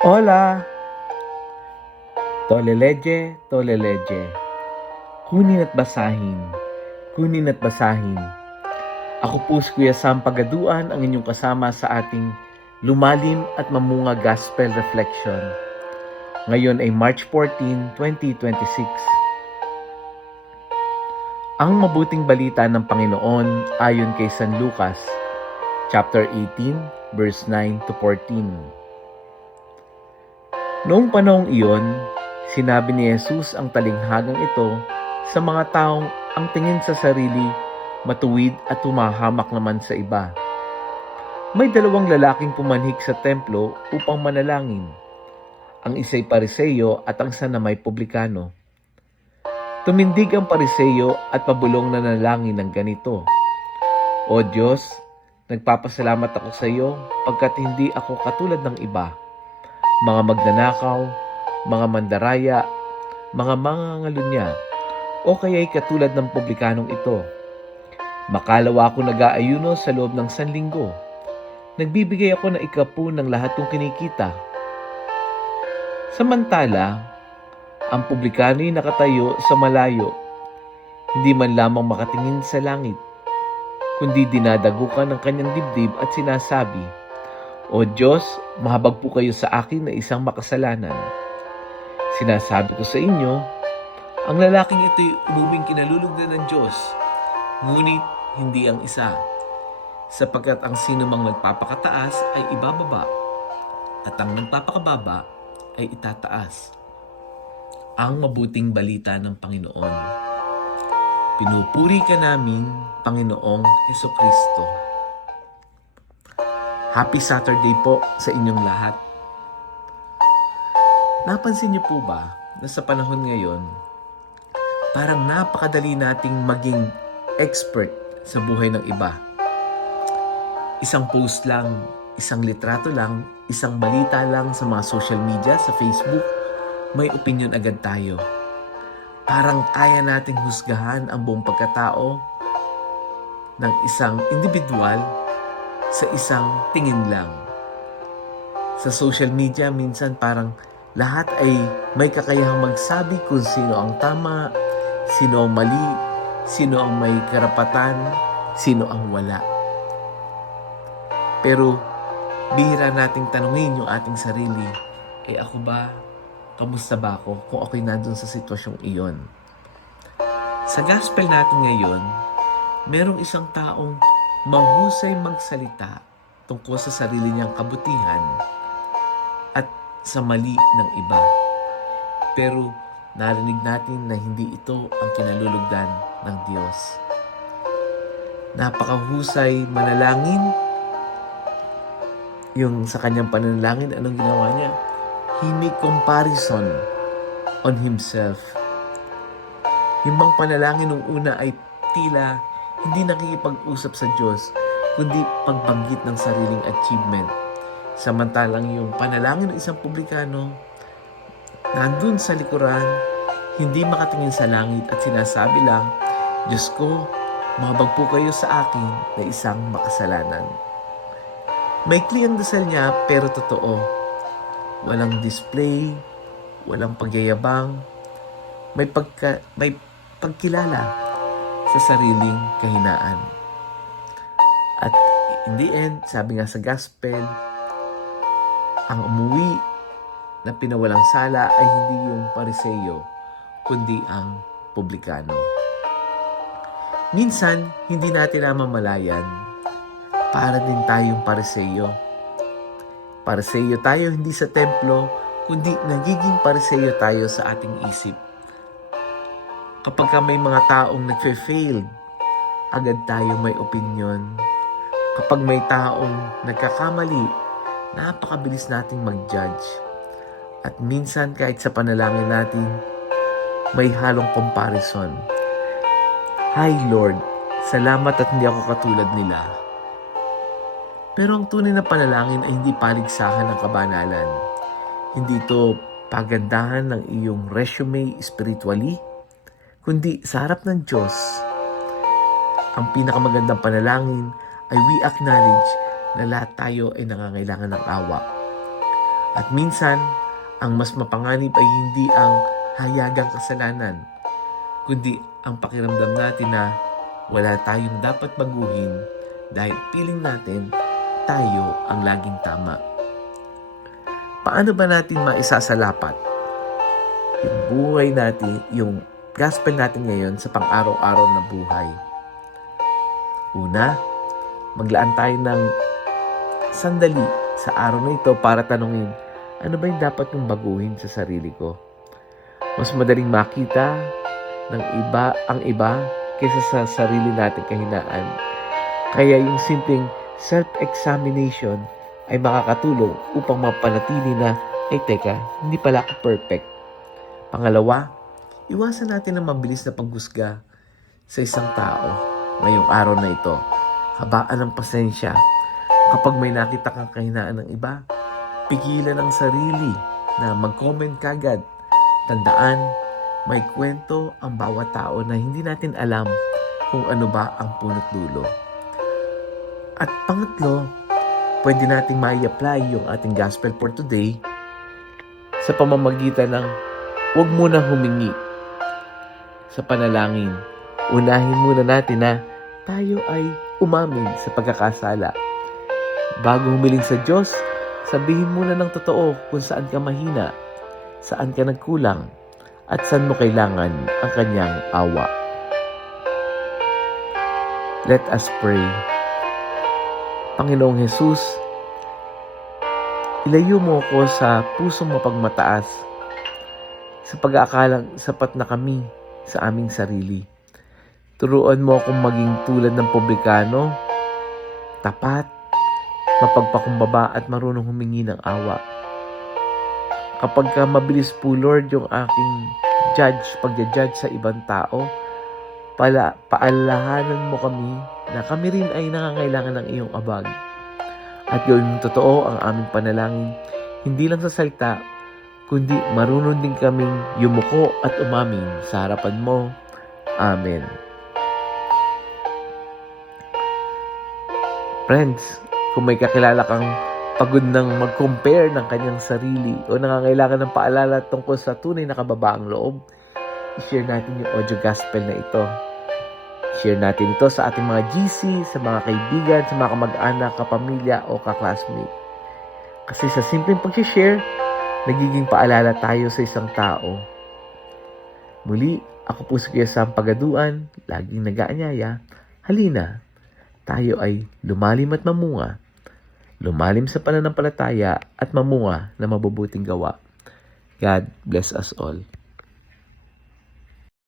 Hola! Toleleche, toleleche. Kunin at basahin. Kunin at basahin. Ako po si Kuya Sam Pagaduan, ang inyong kasama sa ating lumalim at mamunga Gospel Reflection. Ngayon ay March 14, 2026. Ang mabuting balita ng Panginoon ayon kay San Lucas, chapter 18, verse 9 to 14. Noong panahong iyon, sinabi ni Jesus ang talinghagang ito sa mga taong ang tingin sa sarili matuwid at tumahamak naman sa iba. May dalawang lalaking pumanhik sa templo upang manalangin. Ang isa'y pariseyo at ang isa nama'y publikano. Tumindig ang pariseyo at pabulong na nalangin ng ganito: O Diyos, nagpapasalamat ako sa iyo pagkat hindi ako katulad ng iba, mga magnanakaw, mga mandaraya, mga mangangalunya, o kaya'y katulad ng publikanong ito. Makalawa ako nag-aayuno sa loob ng 1 linggo. Nagbibigay ako ng 10 ng lahat kong kinikita. Samantala, ang publikano'y nakatayo sa malayo, hindi man lamang makatingin sa langit, kundi dinadagukan ng kanyang dibdib at sinasabi, O Diyos, mahabag po kayo sa akin na isang makasalanan. Sinasabi ko sa inyo, ang lalaking ito'y umubing kinalulugdan ng Diyos, ngunit hindi ang isa, sapagkat ang sino mang nagpapakataas ay ibababa, at ang nagpapakababa ay itataas. Ang mabuting balita ng Panginoon. Pinupuri ka namin, Panginoong Hesukristo. Happy Saturday po sa inyong lahat. Napansin niyo po ba na sa panahon ngayon, parang napakadali nating maging expert sa buhay ng iba. Isang post lang, isang litrato lang, isang balita lang sa mga social media, sa Facebook, may opinion agad tayo. Parang kaya nating husgahan ang buong pagkatao ng isang individual sa isang tingin lang. Sa social media, minsan parang lahat ay may kakayahang magsabi kung sino ang tama, sino ang mali, sino ang may karapatan, sino ang wala. Pero bihira nating tanungin yung ating sarili, ako ba? Kamusta ba ako kung ako'y nandun sa sitwasyong iyon? Sa gospel natin ngayon, merong isang taong mahusay magsalita tungkol sa sarili niyang kabutihan at sa mali ng iba. Pero narinig natin na hindi ito ang kinalulugdan ng Diyos. Napakahusay manalangin. Yung sa kanyang pananalangin, anong ginawa niya? He made comparison on himself. Yung bang panalangin nung una ay tila hindi nakikipag-usap sa Diyos, kundi pagbanggit ng sariling achievement. Samantalang yung panalangin ng isang publikano, nandun sa likuran, hindi makatingin sa langit at sinasabi lang, Diyos ko, mahabag po kayo sa akin na isang makasalanan. Maikli ang dasal niya pero totoo. Walang display, walang pagyayabang, may pagkilala sa sariling kahinaan. At in the end, sabi nga sa gospel, ang umuwi na pinawalang sala ay hindi yung pariseyo, kundi ang publikano. Minsan, hindi natin namamalayan, para din tayong pariseyo. Pariseyo tayo hindi sa templo, kundi nagiging pariseyo tayo sa ating isip. Kapag may mga taong nagfe-fail, agad tayo may opinion. Kapag may taong nagkakamali, napakabilis nating mag-judge. At minsan kahit sa panalangin natin, may halong comparison. Hi Lord, salamat at hindi ako katulad nila. Pero ang tunay na panalangin ay hindi paligsahan ng kabanalan. Hindi ito pagandahan ng iyong resume spiritually, kundi sa harap ng Diyos. Ang pinakamagandang panalangin ay we acknowledge na lahat tayo ay nangangailangan ng awa. At minsan, ang mas mapanganib ay hindi ang hayagang kasalanan, kundi ang pakiramdam natin na wala tayong dapat baguhin dahil piling natin tayo ang laging tama. Paano ba natin maisasalapat yung buhay natin, yung gospel natin ngayon sa pang-araw-araw na buhay? Una, maglaan tayo ng sandali sa araw na ito para tanungin, ano ba yung dapat kong baguhin sa sarili ko? Mas madaling makita ng ang iba kaysa sa sarili nating kahinaan. Kaya yung simpleng self-examination ay makakatulong upang mapanatili na, teka, hindi pala ako perfect. Pangalawa, iwasan natin ang mabilis na paghusga sa isang tao ngayong araw na ito. Habaan ng pasensya. Kapag may nakita kang kahinaan ng iba, pigilan ang sarili na mag-comment kagad. Tandaan, may kwento ang bawat tao na hindi natin alam kung ano ba ang punot dulo. At pangatlo, pwede nating mai-apply yung ating gospel for today sa pamamagitan ng huwag muna humingi sa panalangin. Unahin muna natin na tayo ay umamin sa pagkakasala. Bago humiling sa Diyos, sabihin muna ng totoo kung saan ka mahina, saan ka nagkulang, at saan mo kailangan ang kanyang awa. Let us pray. Panginoong Jesus, ilayo mo ako sa pusong mapagmataas, sa pag-aakalang sapat na kami sa aming sarili. Turuan mo akong maging tulad ng publikano, tapat, mapagpakumbaba at marunong humingi ng awa. Kapag ka mabilis po, Lord, yung aking pagja-judge sa ibang tao, paalahanan mo kami na kami rin ay nangangailangan ng iyong abag. At gawin mong totoo ang aming panalangin, hindi lang sa salita, kundi marunong din kaming yumuko at umamin sa harapan mo. Amen. Friends, kung may kakilala kang pagod ng mag-compare ng kanyang sarili o nangangailangan ng paalala tungkol sa tunay na kababaang loob, i-share natin yung audio gospel na ito. Share natin ito sa ating mga GC, sa mga kaibigan, sa mga kamag-anak, kapamilya o kaklasmate. Kasi sa simpleng pag-share, nagiging paalala tayo sa isang tao. Muli, ako po si Kuya Sam Pagaduan, laging nag-aanyaya. Halina, tayo ay lumalim at mamunga. Lumalim sa pananampalataya at mamunga na mabubuting gawa. God bless us all.